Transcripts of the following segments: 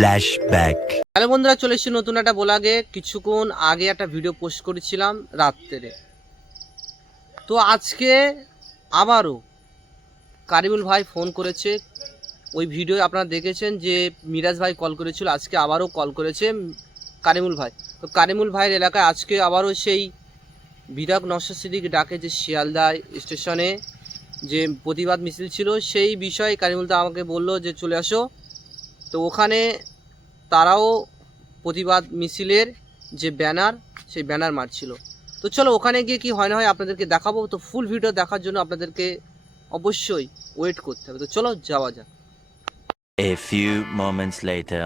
Flashback. Hello বন্ধুরা, চলে এসেছি নতুন একটা ব্লগে। কিছুক্ষণ আগে একটা ভিডিও পোস্ট করেছিলাম রাত্রে। তো আজকে আবারও কারিমুল ভাই ফোন করেছে। ওই ভিডিও আপনারা দেখেছেন যে মিরাজ ভাই কল করেছিল, আজকে আবারও কল করেছে কারিমুল ভাই। তো কারিমুল ভাইয়ের এলাকায় আজকে আবারও সেই বিধায়ক নওশাদ সিদ্দিকী ডাকে যে শিয়ালদা স্টেশনে যে প্রতিবাদ মিছিল ছিল, সেই বিষয়ে কারিমুল দা আমাকে বললো যে চলে আসো। তো ওখানে তারাও প্রতিবাদ মিছিলের যে ব্যানার, সেই ব্যানার মারছিল। তো চলো ওখানে গিয়ে কি হয় না হয় আপনাদেরকে দেখাবো। তো ফুল ভিডিও দেখার জন্য আপনাদেরকে অবশ্যই ওয়েট করতে হবে। তো চলো যাওয়া যাক। A few moments later.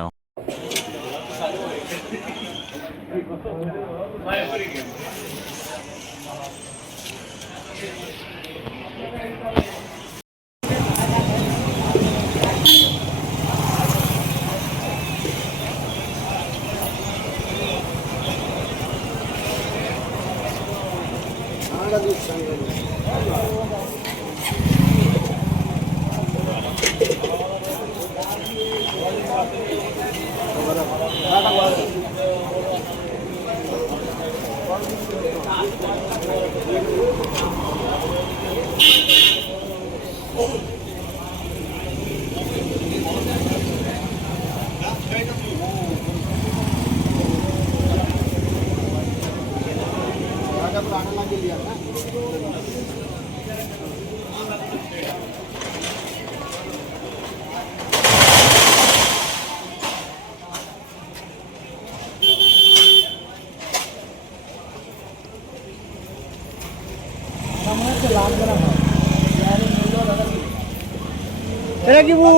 এরা কি ভুল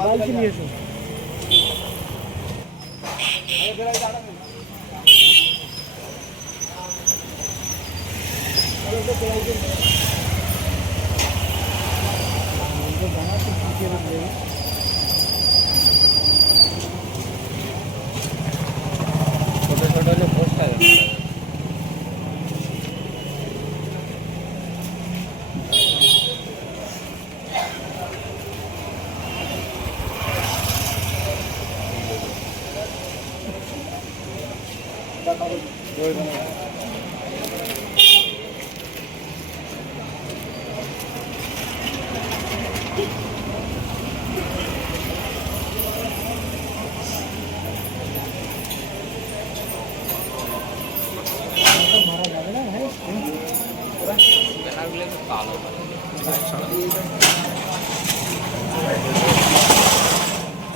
বালতি নিয়ে এসো।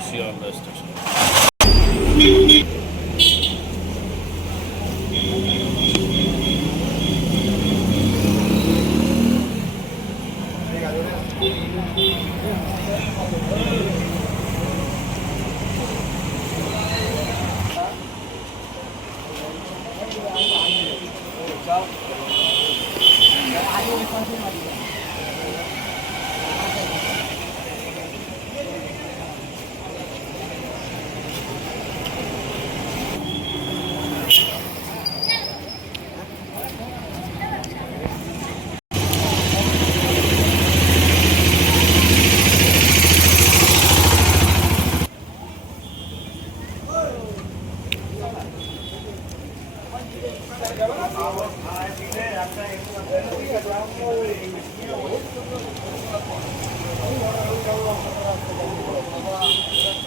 শিয়ালদা স্টেশন।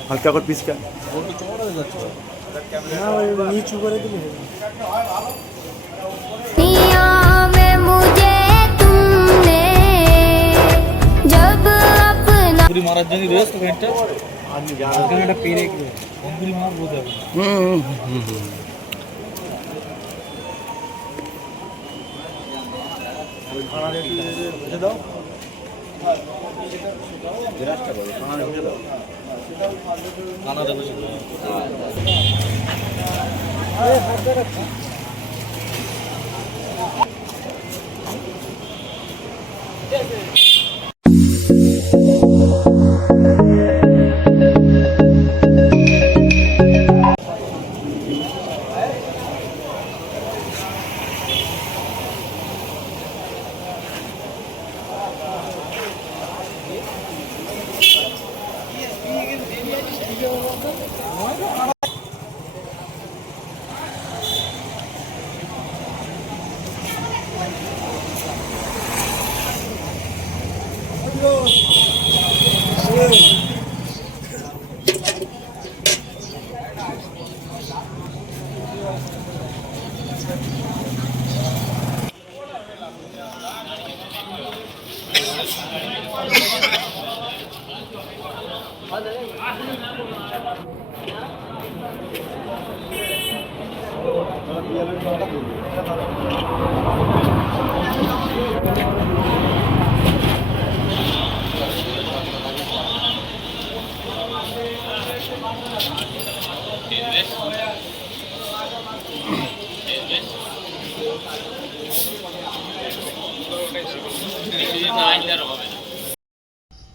হালকা করে পিসকা নিচু করে দিলে মারার জন্য রেস্ট ওখানটা একটা পেরে অঙ্গুলি মার বোঝা যাবে। দাও কানাডা বসে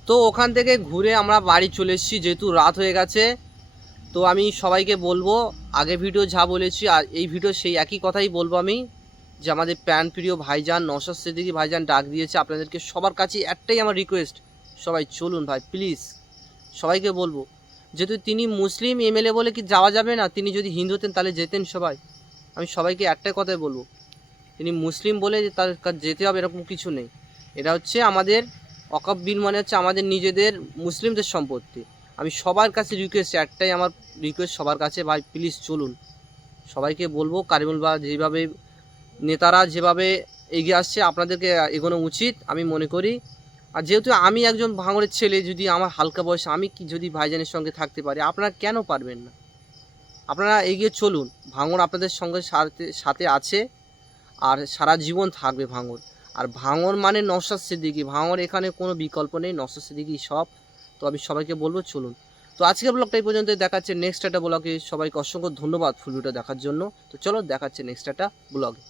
তো ওখান থেকে ঘুরে আমরা বাড়ি চলে এসেছি, যেহেতু রাত হয়ে গেছে। তো আমি সবাইকে বলবো, আগে ভিডিও যা বলেছি আর এই ভিডিও সেই একই কথাই বলবো আমি, যে আমাদের প্যান প্রিয় ভাইজান নওশাদ সিদ্দিকী ভাইজান ডাক দিয়েছে আপনাদেরকে। সবার কাছে একটাই আমার রিকোয়েস্ট, সবাই চলুন ভাই প্লিজ। সবাইকে বলবো, যেহেতু তিনি মুসলিম এমএলএ বলে কি যাওয়া যাবে না? তিনি যদি হিন্দু হতেন তাহলে যেতেন সবাই। আমি সবাইকে একটাই কথাই বলবো, তিনি মুসলিম বলে যে তার যেতে হবে এরকম কিছু নেই। এটা হচ্ছে আমাদের ওয়াকফ বিল, মানে হচ্ছে আমাদের নিজেদের মুসলিমদের সম্পত্তি। আমি সবার কাছে রিকোয়েস্ট, একটাই আমার রিকোয়েস্ট সবার কাছে, ভাই প্লিজ চলুন। সবাইকে বলবো কারিমুল বা যেভাবে নেতারা যেভাবে এগিয়ে আসছে আপনাদেরকে এগোনো উচিত আমি মনে করি। আর যেহেতু আমি একজন ভাঙড়ের ছেলে, যদি আমার হালকা বয়স আমি কি যদি ভাইজানের সঙ্গে থাকতে পারি, আপনারা কেন পারবেন না? আপনারা এগিয়ে চলুন, ভাঙড় আপনাদের সঙ্গে সাথে আছে আর সারা জীবন থাকবে ভাঙড়। আর ভাঙড় মানে নওশাদ সিদ্দিকী, ভাঙড় এখানে কোনো বিকল্প নেই, নওশাদ সিদ্দিকী সব। তো আমি সবাইকে বলবো চলুন। তো আজকের ব্লগটা এই পর্যন্ত, দেখাচ্ছে নেক্সট একটা ব্লগে। সবাইকে অসংখ্য ধন্যবাদ ফুল ভিডিওটা দেখার জন্য। তো চলো দেখাচ্ছে নেক্সট একটা ব্লগে।